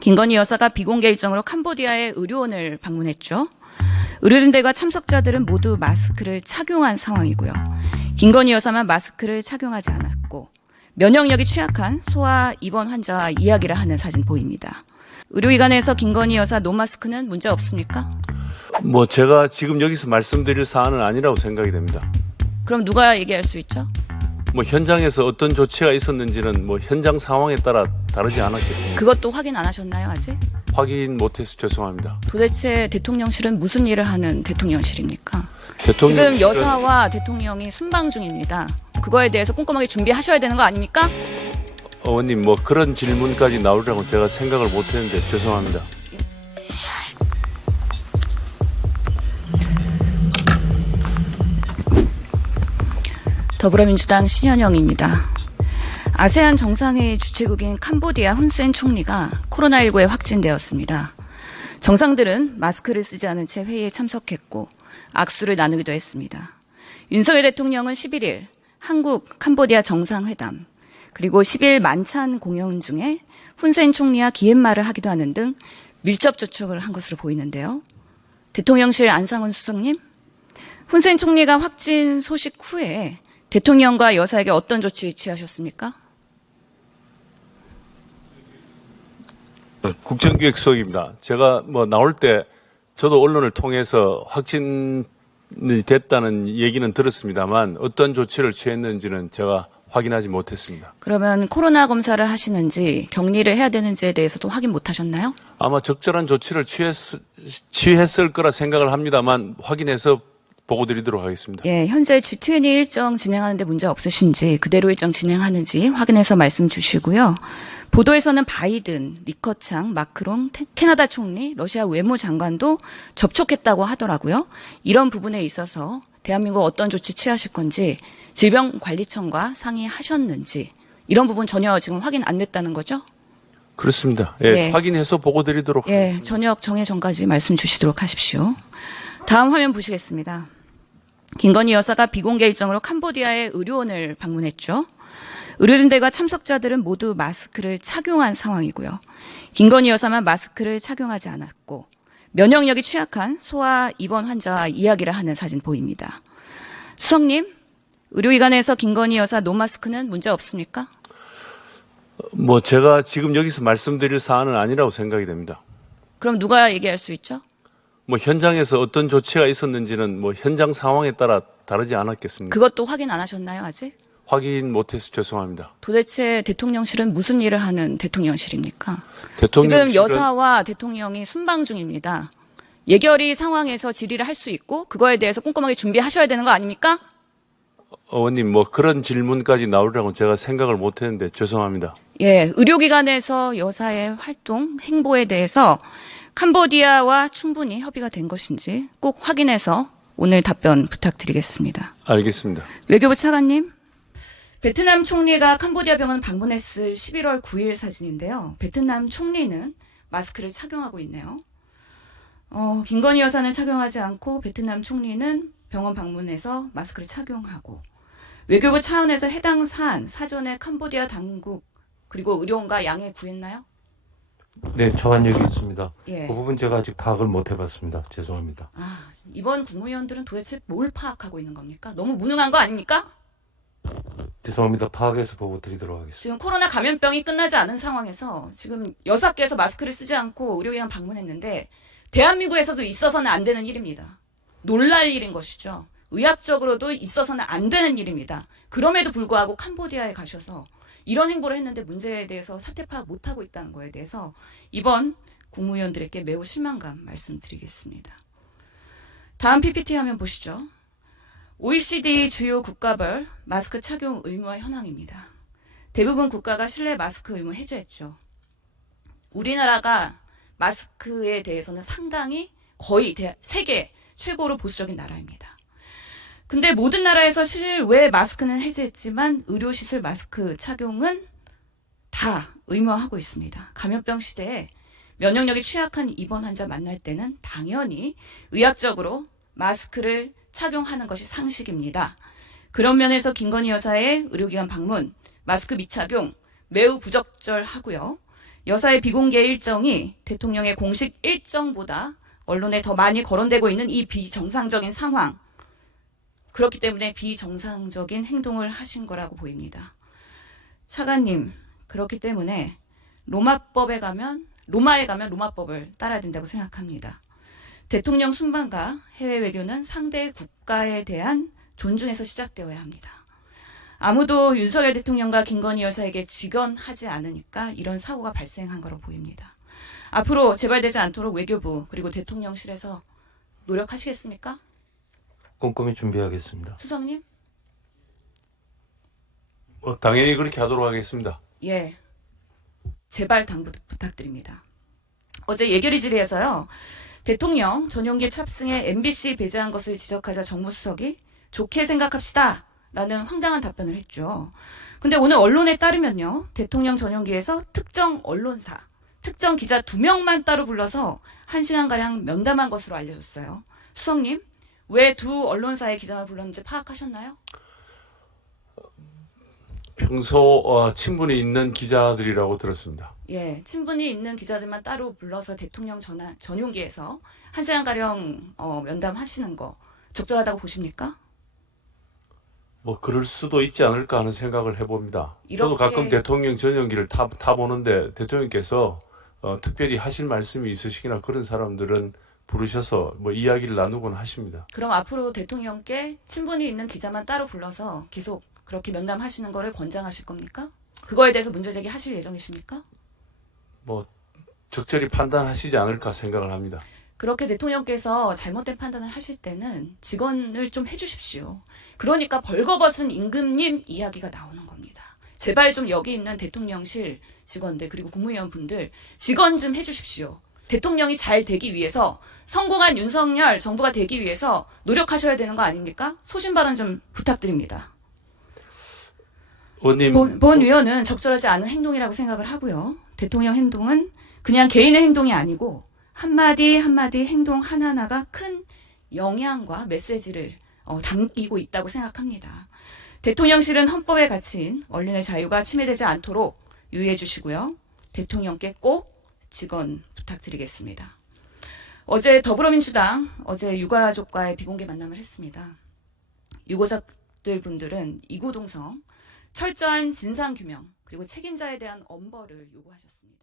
김건희 여사가 비공개 일정으로 캄보디아의 의료원을 방문했죠. 의료진들과 참석자들은 모두 마스크를 착용한 상황이고요. 김건희 여사만 마스크를 착용하지 않았고 면역력이 취약한 소아 입원 환자와 이야기를 하는 사진 보입니다. 의료기관에서 김건희 여사 노마스크는 문제 없습니까? 제가 지금 여기서 말씀드릴 사안은 아니라고 생각이 됩니다. 그럼 누가 얘기할 수 있죠? 현장에서 어떤 조치가 있었는지는 현장 상황에 따라 다르지 않았겠습니까? 그것도 확인 안 하셨나요, 아직? 확인 못해서 죄송합니다. 도대체 대통령실은 무슨 일을 하는 대통령실입니까? 대통령실은 지금 여사와 대통령이 순방 중입니다. 그거에 대해서 꼼꼼하게 준비하셔야 되는 거 아닙니까? 어머님 그런 질문까지 나오리라고 제가 생각을 못했는데 죄송합니다. 더불어민주당 신현영입니다. 아세안 정상회의 주최국인 캄보디아 훈센 총리가 코로나19에 확진되었습니다. 정상들은 마스크를 쓰지 않은 채 회의에 참석했고 악수를 나누기도 했습니다. 윤석열 대통령은 11일 한국 캄보디아 정상회담 그리고 10일 만찬 공연 중에 훈센 총리와 기획말을 하기도 하는 등 밀접 접촉을 한 것으로 보이는데요. 대통령실 안상훈 수석님, 훈센 총리가 확진 소식 후에 대통령과 여사에게 어떤 조치 취하셨습니까? 국정기획수석입니다. 제가 나올 때 저도 언론을 통해서 확진이 됐다는 얘기는 들었습니다만 어떤 조치를 취했는지는 제가 확인하지 못했습니다. 그러면 코로나 검사를 하시는지 격리를 해야 되는지에 대해서도 확인 못 하셨나요? 아마 적절한 조치를 취했을 거라 생각을 합니다만 확인해서 보고 드리도록 하겠습니다. 예, 현재 G20 일정 진행하는데 문제 없으신지 그대로 일정 진행하는지 확인해서 말씀 주시고요. 보도에서는 바이든, 리커창, 마크롱, 캐나다 총리, 러시아 외무장관도 접촉했다고 하더라고요. 이런 부분에 있어서 대한민국 어떤 조치 취하실 건지 질병관리청과 상의하셨는지 이런 부분 전혀 지금 확인 안 됐다는 거죠? 그렇습니다. 예, 네. 확인해서 보고 드리도록 하겠습니다. 저녁 정해 전까지 말씀 주시도록 하십시오. 다음 화면 보시겠습니다. 김건희 여사가 비공개 일정으로 캄보디아의 의료원을 방문했죠. 의료진들과 참석자들은 모두 마스크를 착용한 상황이고요. 김건희 여사만 마스크를 착용하지 않았고 면역력이 취약한 소아 입원 환자와 이야기를 하는 사진 보입니다. 수석님, 의료기관에서 김건희 여사 노마스크는 문제 없습니까? 제가 지금 여기서 말씀드릴 사안은 아니라고 생각이 됩니다. 그럼 누가 얘기할 수 있죠? 현장에서 어떤 조치가 있었는지는 현장 상황에 따라 다르지 않았겠습니까? 그것도 확인 안 하셨나요, 아직? 확인 못해서 죄송합니다. 도대체 대통령실은 무슨 일을 하는 대통령실입니까? 대통령실은 지금 여사와 대통령이 순방 중입니다. 예결위 상황에서 질의를 할 수 있고 그거에 대해서 꼼꼼하게 준비하셔야 되는 거 아닙니까? 어머님 그런 질문까지 나오리라고 제가 생각을 못했는데 죄송합니다. 예, 의료기관에서 여사의 활동, 행보에 대해서 캄보디아와 충분히 협의가 된 것인지 꼭 확인해서 오늘 답변 부탁드리겠습니다. 알겠습니다. 외교부 차관님, 베트남 총리가 캄보디아 병원 방문했을 11월 9일 사진인데요. 베트남 총리는 마스크를 착용하고 있네요. 김건희 여사는 착용하지 않고 베트남 총리는 병원 방문해서 마스크를 착용하고 외교부 차원에서 해당 사안 사전에 캄보디아 당국 그리고 의료원과 양해 구했나요? 네, 저한 얘기 있습니다. 예. 그 부분 제가 아직 파악을 못 해봤습니다. 죄송합니다. 이번 국무위원들은 도대체 뭘 파악하고 있는 겁니까? 너무 무능한 거 아닙니까? 죄송합니다. 파악해서 보고 드리도록 하겠습니다. 지금 코로나 감염병이 끝나지 않은 상황에서 지금 여사께서 마스크를 쓰지 않고 의료기관 방문했는데 대한민국에서도 있어서는 안 되는 일입니다. 놀랄 일인 것이죠. 의학적으로도 있어서는 안 되는 일입니다. 그럼에도 불구하고 캄보디아에 가셔서 이런 행보를 했는데 문제에 대해서 사태 파악 못하고 있다는 거에 대해서 이번 국무위원들에게 매우 실망감 말씀드리겠습니다. 다음 PPT 화면 보시죠. OECD 주요 국가별 마스크 착용 의무화 현황입니다. 대부분 국가가 실내 마스크 의무 해제했죠. 우리나라가 마스크에 대해서는 상당히 거의 세계 최고로 보수적인 나라입니다. 근데 모든 나라에서 실외 마스크는 해제했지만 의료시설 마스크 착용은 다 의무화하고 있습니다. 감염병 시대에 면역력이 취약한 입원 환자 만날 때는 당연히 의학적으로 마스크를 착용하는 것이 상식입니다. 그런 면에서 김건희 여사의 의료기관 방문, 마스크 미착용 매우 부적절하고요. 여사의 비공개 일정이 대통령의 공식 일정보다 언론에 더 많이 거론되고 있는 이 비정상적인 상황. 그렇기 때문에 비정상적인 행동을 하신 거라고 보입니다. 차관님, 그렇기 때문에 로마에 가면 로마법을 따라야 된다고 생각합니다. 대통령 순방과 해외 외교는 상대 국가에 대한 존중에서 시작되어야 합니다. 아무도 윤석열 대통령과 김건희 여사에게 직언하지 않으니까 이런 사고가 발생한 거로 보입니다. 앞으로 재발되지 않도록 외교부 그리고 대통령실에서 노력하시겠습니까? 꼼꼼히 준비하겠습니다. 수석님? 당연히 그렇게 하도록 하겠습니다. 예. 제발 당부 부탁드립니다. 어제 예결위 질의에서요. 대통령 전용기 탑승에 MBC 배제한 것을 지적하자 정무수석이 좋게 생각합시다 라는 황당한 답변을 했죠. 근데 오늘 언론에 따르면요. 대통령 전용기에서 특정 언론사, 특정 기자 2명만 따로 불러서 1시간가량 면담한 것으로 알려졌어요. 수석님, 왜 두 언론사의 기자만 불렀는지 파악하셨나요? 평소 친분이 있는 기자들이라고 들었습니다. 예, 친분이 있는 기자들만 따로 불러서 대통령 전용기에서 1시간가량 면담하시는 거 적절하다고 보십니까? 뭐 그럴 수도 있지 않을까 하는 생각을 해봅니다. 저도 이렇게- 가끔 대통령 전용기를 타보는데 대통령께서 특별히 하실 말씀이 있으시거나 그런 사람들은 부르셔서 뭐 이야기를 나누곤 하십니다. 그럼 앞으로 대통령께 친분이 있는 기자만 따로 불러서 계속 그렇게 면담하시는 거를 권장하실 겁니까? 그거에 대해서 문제제기 하실 예정이십니까? 뭐 적절히 판단하시지 않을까 생각을 합니다. 그렇게 대통령께서 잘못된 판단을 하실 때는 직언을 좀 해주십시오. 그러니까 벌거벗은 임금님 이야기가 나오는 겁니다. 제발 좀 여기 있는 대통령실 직원들 그리고 국무위원분들 직언 좀 해주십시오. 대통령이 잘 되기 위해서 성공한 윤석열 정부가 되기 위해서 노력하셔야 되는 거 아닙니까? 소신 발언 좀 부탁드립니다. 의원님, 본 위원은 적절하지 않은 행동이라고 생각을 하고요. 대통령 행동은 그냥 개인의 행동이 아니고 한마디 한마디 행동 하나하나가 큰 영향과 메시지를 담기고 있다고 생각합니다. 대통령실은 헌법에 갇힌 언론의 자유가 침해되지 않도록 유의해 주시고요. 대통령께 꼭 직언 부탁드리겠습니다. 어제 더불어민주당 유가족과의 비공개 만남을 했습니다. 유가족들 분들은 이구동성 철저한 진상규명 그리고 책임자에 대한 엄벌을 요구하셨습니다.